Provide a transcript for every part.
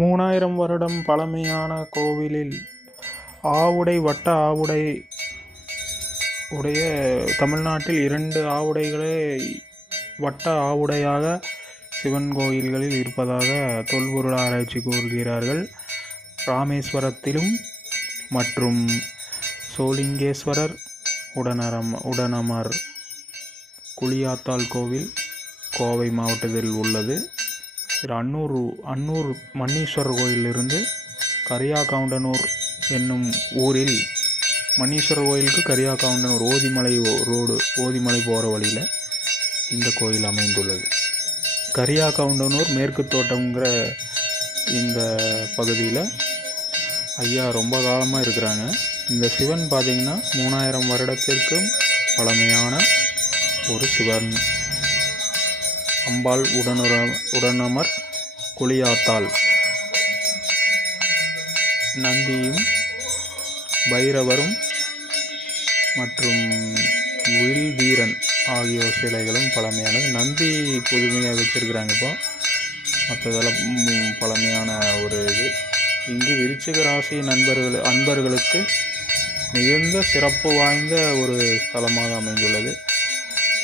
3000 வருடம் பழமையான கோவிலில் ஆவுடை வட்ட ஆவுடை உடைய தமிழ்நாட்டில் 2 ஆவுடைகளே வட்ட ஆவுடையாக சிவன் கோயில்களில் இருப்பதாக தொல்பொருள் ஆராய்ச்சி கூறுகிறார்கள். ராமேஸ்வரத்திலும் மற்றும் சோளிங்கேஸ்வரர், உடனமர் குளியாத்தாள் கோவில் கோவை மாவட்டத்தில் உள்ளது. அன்னூர் மன்னீஸ்வரர் கோயிலிருந்து கரியாகவுண்டனூர் என்னும் ஊரில் மன்னீஸ்வரர் கோயிலுக்கு கரியாகவுண்டனூர் ஓதிமலை போகிற வழியில் இந்த கோயில் அமைந்துள்ளது. கரியாகவுண்டனூர் மேற்கு தோட்டம்ங்கிற இந்த பகுதியில் ஐயா ரொம்ப காலமாக இருக்கிறாங்க. இந்த சிவன் பார்த்திங்கன்னா 3000 வருடத்திற்கும் பழமையான ஒரு சிவன். அம்பாள் உடனமர் குளியாத்தாள், நந்தியும் பைரவரும் மற்றும் வில் வீரன் ஆகியோர் சிலைகளும் பழமையானது. நந்தி புதுமையாக வச்சுருக்கிறாங்க. இப்போ மற்றதெல்லாம் பழமையான ஒரு இது. இங்கு விருச்சிக ராசி அன்பர்களுக்கு மிகுந்த சிறப்பு வாய்ந்த ஒரு ஸ்தலமாக அமைந்துள்ளது.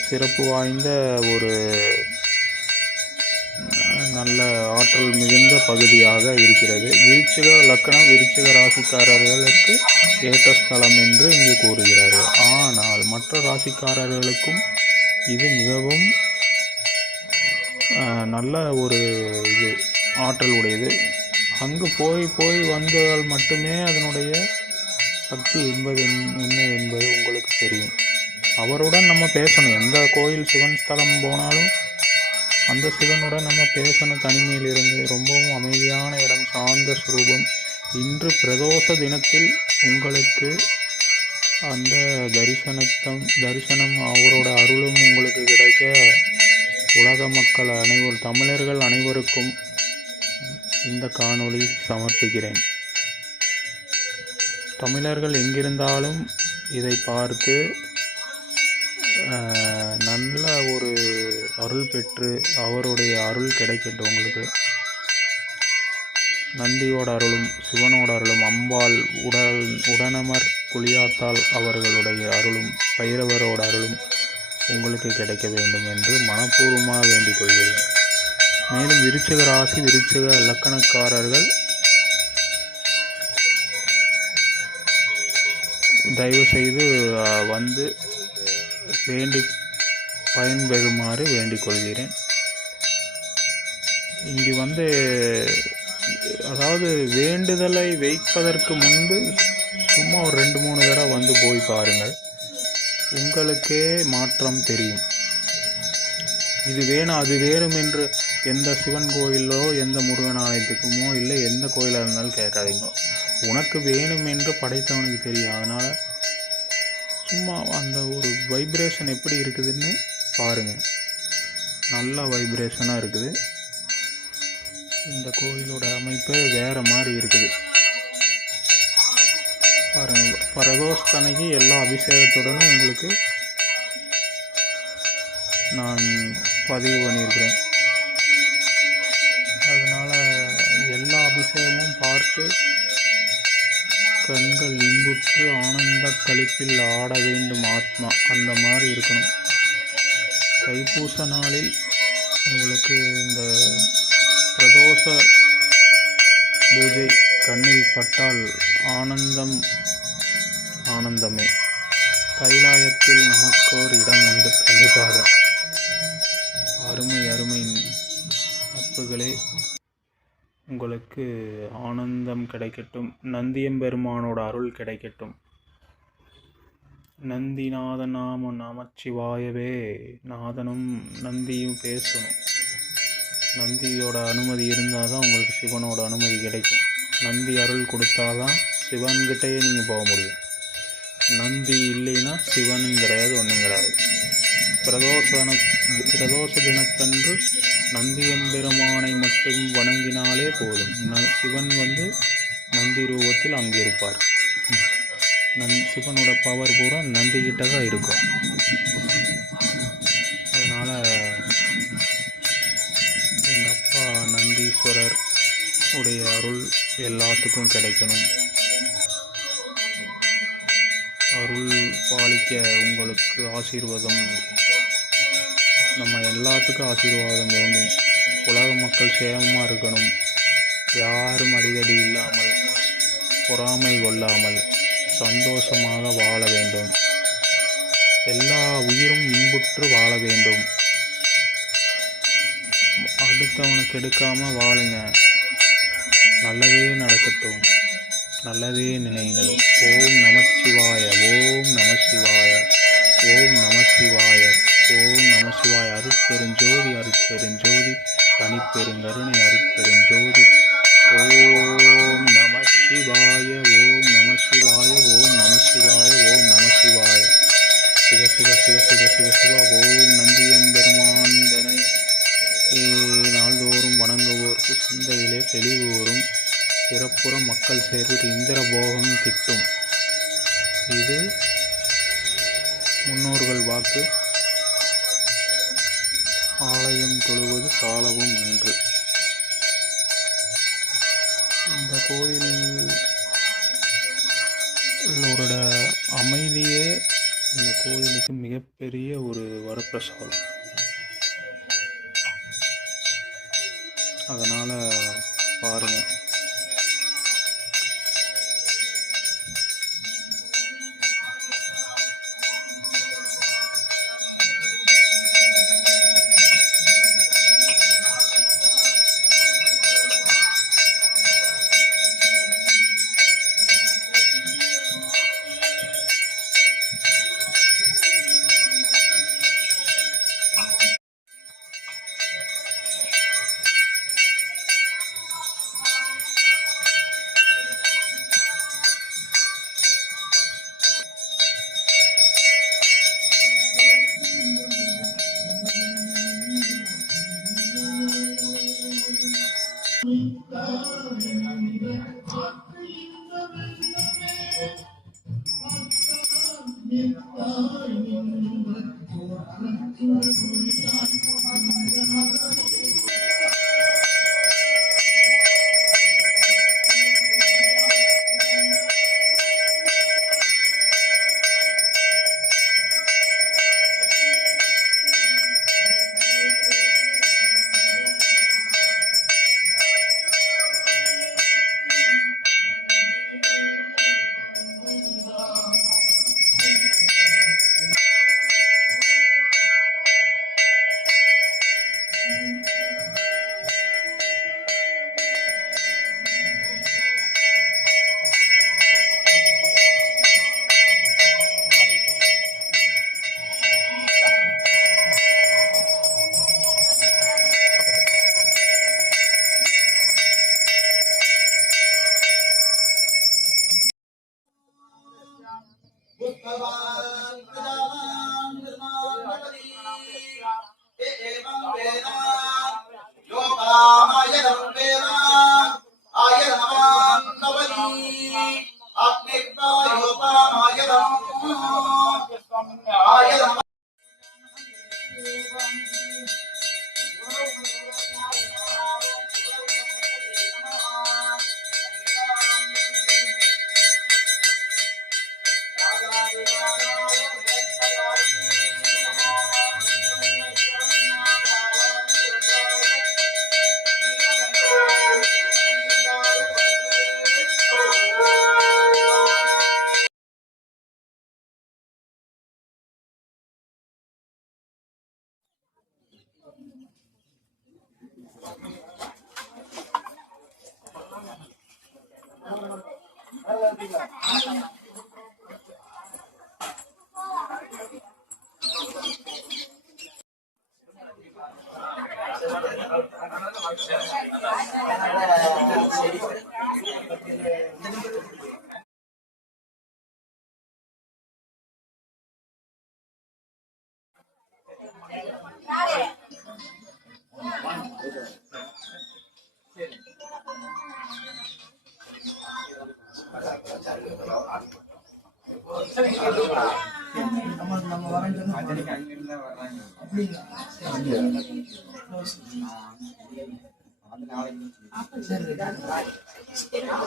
சிறப்பு வாய்ந்த ஒரு நல்ல ஆற்றல் மிகுந்த பகுதியாக இருக்கிறது. விருச்சிக லக்கணம் விருச்சிக ராசிக்காரர்களுக்கு ஏற்ற ஸ்தலம் என்று இங்கு கூறுகிறார்கள். ஆனால் மற்ற ராசிக்காரர்களுக்கும் இது மிகவும் நல்ல ஒரு இது ஆற்றல் உடையது. அங்கு போய் வந்தால் மட்டுமே அதனுடைய சக்தி என்ன என்பது உங்களுக்கு தெரியும். அவருடன் நம்ம பேசணும். எந்த கோயில் சிவன் ஸ்தலம் போனாலும் அந்த சிவனுடன் நம்ம பேசணும். தனிமையில் இருந்து ரொம்பவும் அமைதியான இடம், சாந்த சுரூபம். இன்று பிரதோஷ தினத்தில் உங்களுக்கு அந்த தரிசனம் அவரோட அருளும் உங்களுக்கு கிடைக்க உலக மக்கள் தமிழர்கள் அனைவருக்கும் இந்த காணொளி சமர்ப்பிக்கிறேன். தமிழர்கள் எங்கிருந்தாலும் இதை பார்த்து நல்ல ஒரு அருள் பெற்று அவருடைய அருள் கிடைக்கட்டும். உங்களுக்கு நந்தியோட அருளும் சிவனோட அருளும் அம்பாள் உடனமர் குளியாத்தாள் அவர்களுடைய அருளும் பைரவரோட அருளும் உங்களுக்கு கிடைக்க வேண்டும் என்று மனப்பூர்வமாக வேண்டிக் கொள்கிறேன். மேலும் விருச்சிக ராசி விருச்சிக இலக்கணக்காரர்கள் தயவு செய்து வந்து வேண்டி பயன்பெறுமாறு வேண்டிக் கொள்கிறேன். இங்கு அதாவது வேண்டுதலை வைப்பதற்கு முன்பு சும்மா ஒரு 2-3 தடவை வந்து போய் பாருங்கள். உங்களுக்கே மாற்றம் தெரியும். இது வேணும் அது வேணும் என்று எந்த சிவன் கோயிலோ எந்த முருகன் ஆலயத்துக்குமோ இல்லை எந்த கோயிலாக இருந்தாலும் கேட்காதீங்க. உனக்கு வேணும் என்று படைத்தவனுக்கு தெரியும். அதனால் சும்மா அந்த ஒரு வைப்ரேஷன் எப்படி இருக்குதுன்னு பாருங்கள். நல்ல வைப்ரேஷனாக இருக்குது. இந்த கோயிலோட அமைப்பு வேறு மாதிரி இருக்குது பாருங்கள். பிரதோஷத்தன்னைக்கு எல்லா அபிஷேகத்துடனும் உங்களுக்கு நான் பதிவு பண்ணியிருக்கிறேன். அதனால் எல்லா அபிஷேகமும் பார்த்து கண்கள் இன்புற்று ஆனந்த களிப்பில் ஆட வேண்டும் ஆத்மா. அந்த மாதிரி இருக்கணும். தைப்பூச நாளில் உங்களுக்கு இந்த பிரதோஷ பூஜை கண்ணில் பட்டால் ஆனந்தமே. கைலாயத்தில் நமக்கோர் இடம் உண்டு. கண்டிப்பாக அருமை நட்புகளே, உங்களுக்கு ஆனந்தம் கிடைக்கட்டும். நந்தியம்பெருமானோட அருள் கிடைக்கட்டும். நந்திநாத நாம நமச்சிவாயவே. நாதனும் நந்தியும் பேசணும். நந்தியோட அனுமதி இருந்தால் தான் உங்களுக்கு சிவனோட அனுமதி கிடைக்கும். நந்தி அருள் கொடுத்தாதான் சிவன்கிட்டையே நீங்கள் போக முடியும். நந்தி இல்லைன்னா சிவனும் கிடையாது, ஒன்றும் கிடையாது. பிரதோஷ தினத்தன்று நந்தியம்பெருமானை மட்டும் வணங்கினாலே போதும். சிவன் நந்தி ரூபத்தில் அங்கே இருப்பார். சிவனோட பவர் பூரா நந்திக்கிட்ட தான் இருக்கும். அதனால் எங்கள் அப்பா நந்தீஸ்வரர் உடைய அருள் எல்லாத்துக்கும் கிடைக்கணும். அருள் பாலிக்க உங்களுக்கு ஆசீர்வாதம், நம்ம எல்லாத்துக்கும் ஆசீர்வாதம் வேண்டும். உலக மக்கள் சேமமாக இருக்கணும். யாரும் அடிதடி இல்லாமல், பொறாமை கொள்ளாமல் சந்தோஷமாக வாழ வேண்டும். எல்லா உயிரும் இன்புற்று வாழ வேண்டும். அடுத்தவனுக்கு எடுக்காமல் வாழுங்க. நல்லதே நடக்கட்டும். நல்லதே நினைங்கள். ஓம் நமச்சிவாய, ஓம் நமசிவாய, ஓம் நமசிவாய, ஓம் நமசிவாய. அருட்பெருஞ்சோதி, அருட்பெருஞ்சோதி, தனிப்பெருங்கருணை, அருட்பெருஞ்சோதி. ஓம் நமசிவாய, ஓம் நமசிவாய, ஓம் நமசிவாய, ஓம் நமசிவாய. சிவ சிவ சிவ சிவ சிவ சிவ. ஓம் நந்தியம்பெருமாந்தனை நாள்தோறும் வணங்குவோருக்கு சிந்தையிலே தெளிவு வரும். பிறப்புற மக்கள் சேர்வில் இந்திர போகம் கிட்டும். இது முன்னோர்கள் வாக்கு. ஆலயம் தொழுவது சாலவும் என்று. இந்த கோயிலோட அமைதியே இந்த கோயிலுக்கு மிகப்பெரிய ஒரு வரப்பிரசாதம். அதனால் பாருங்கள். நம்ம வரேன்னு அப்படிங்களா? சரி சித்தர்கள்